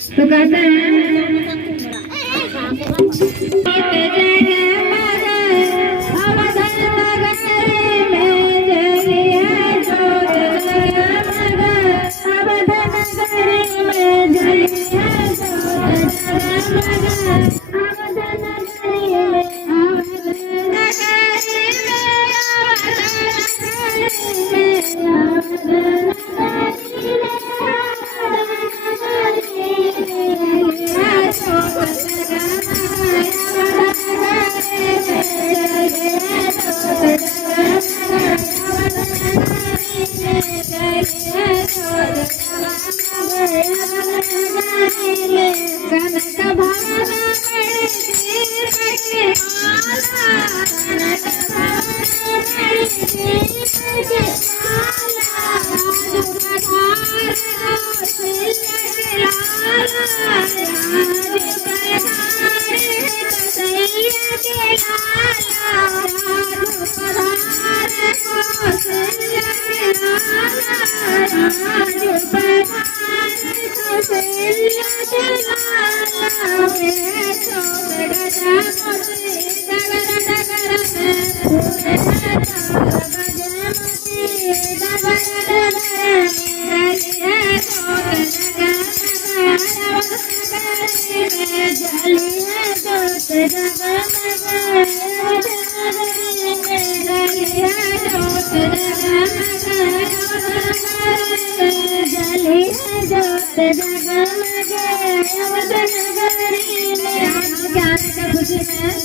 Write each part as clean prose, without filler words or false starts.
तो कहते हैं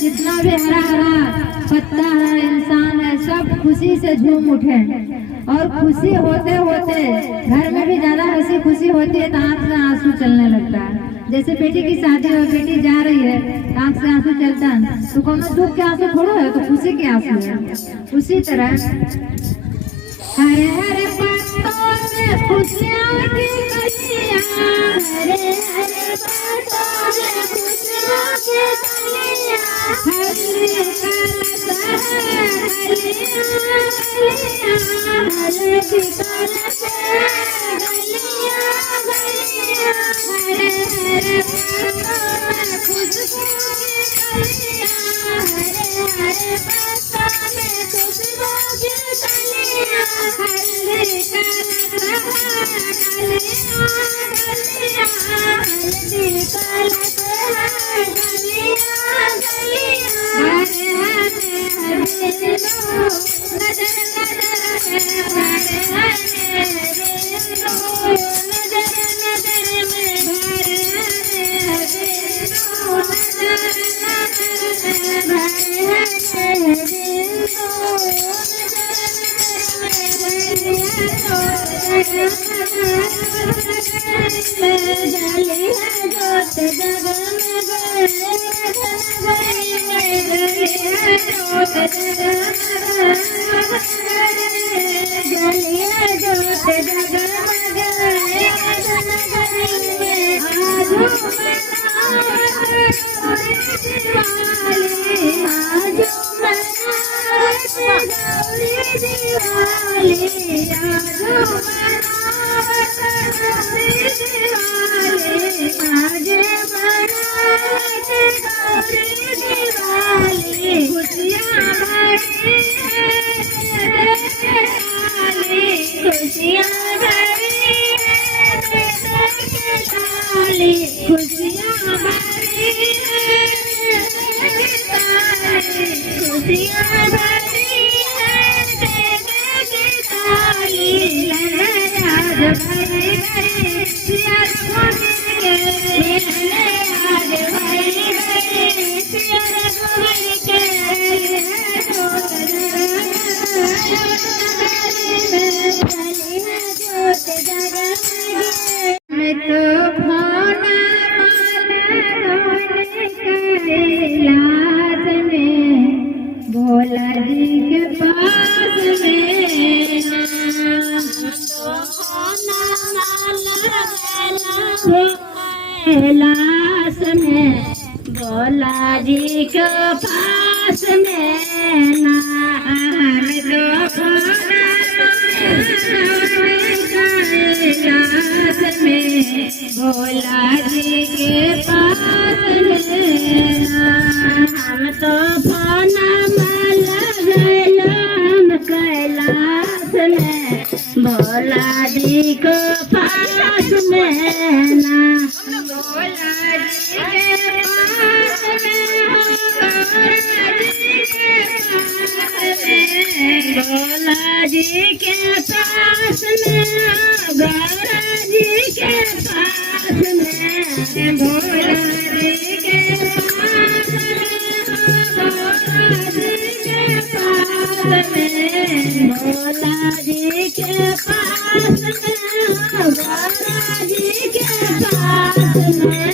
जितना भी हरा हरा पत्ता है, इंसान है, सब खुशी से झूम उठे। और खुशी होते होते घर में भी ज्यादा ऐसी खुशी होती है तो आंख से आंसू चलने लगता है। जैसे बेटी की शादी हो, बेटी जा रही है, आंख से आंसू चलता है, तो कौन दुख के आंसू थोड़ा है, तो खुशी के आंसू है। उसी तरह हरे हरे पत्तों में खुशियाँ की कलियाँ, हरे हरे पत्तों में खुशियाँ की कलियाँ, हरे कैलाश में भोला जी के पास में नाम दो कैलाश में भोला जी के पास में हम तो फोना माला गैलाम कैलाश में भोला जी को पास में ना भोला जी के पास में भोला जी के पास में गौरा जी के पास में भोला जी के पास में भोला जी के पास में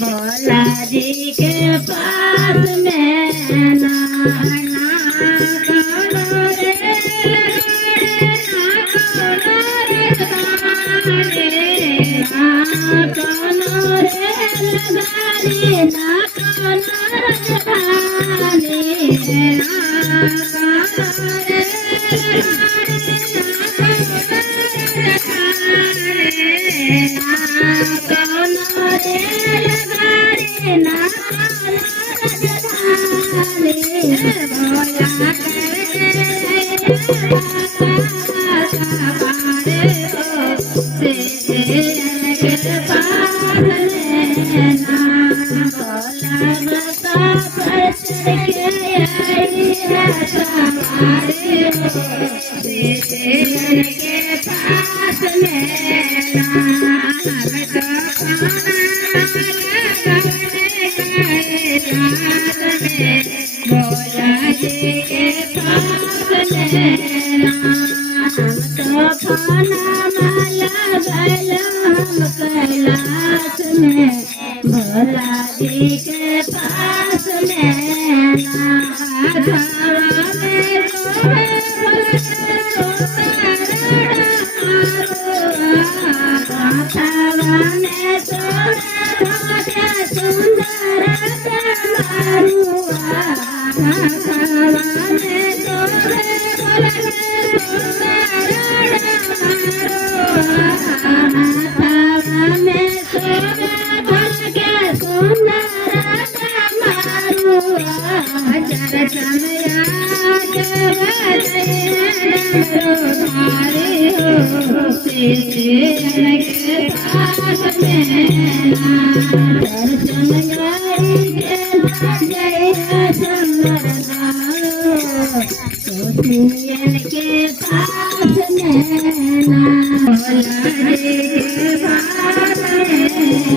गौरा जी के पास भोला जी के पास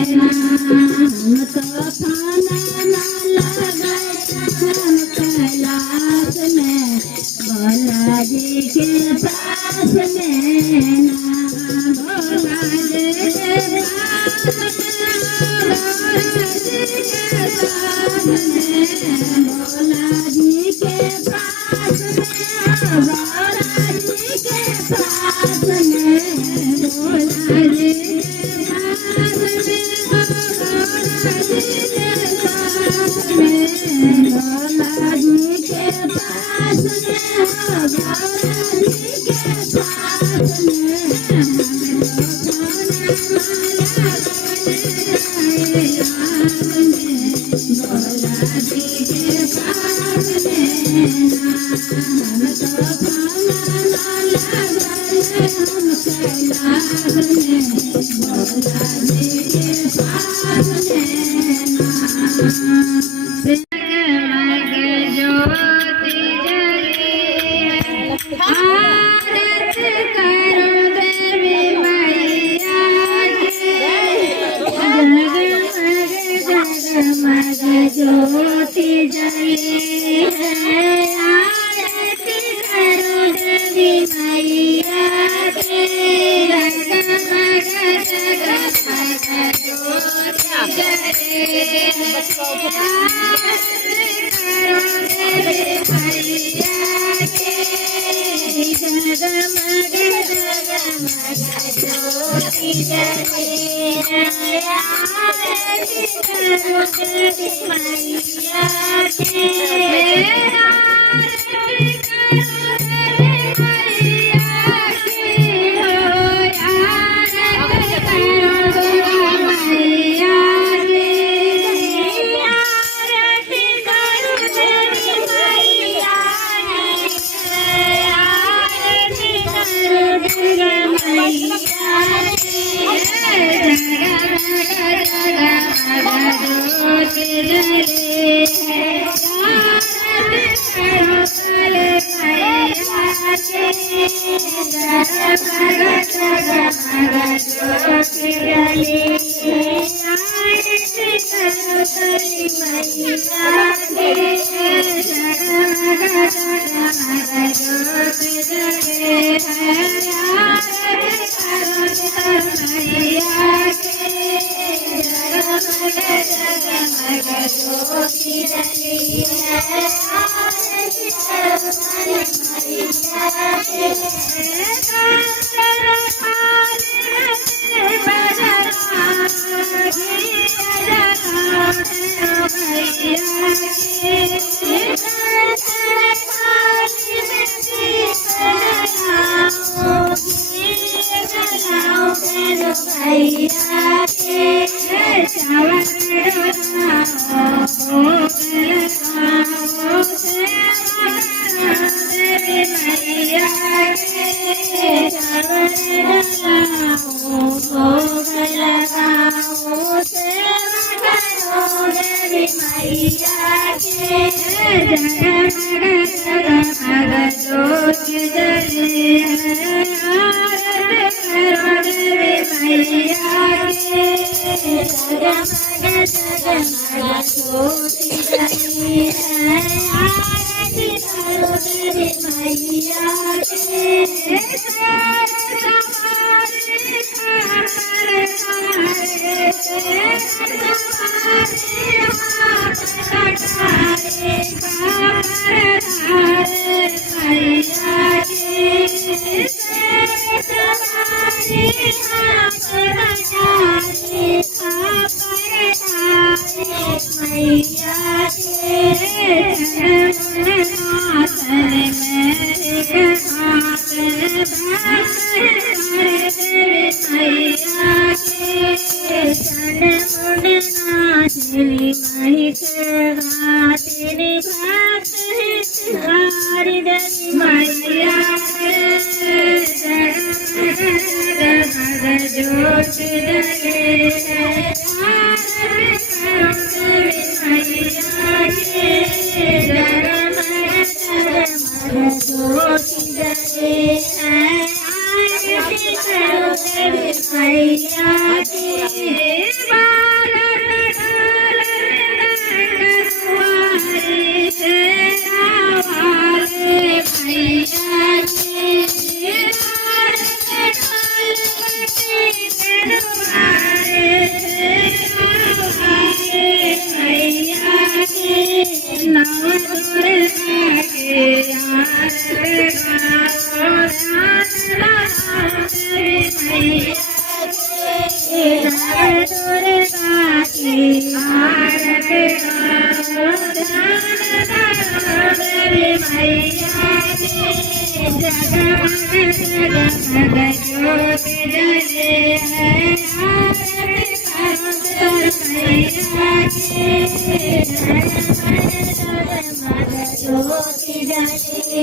हम तो खाना माला गैलाम कैलाश में भोला जी के पास में ना भोला जी के पास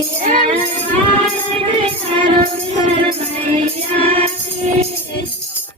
Jai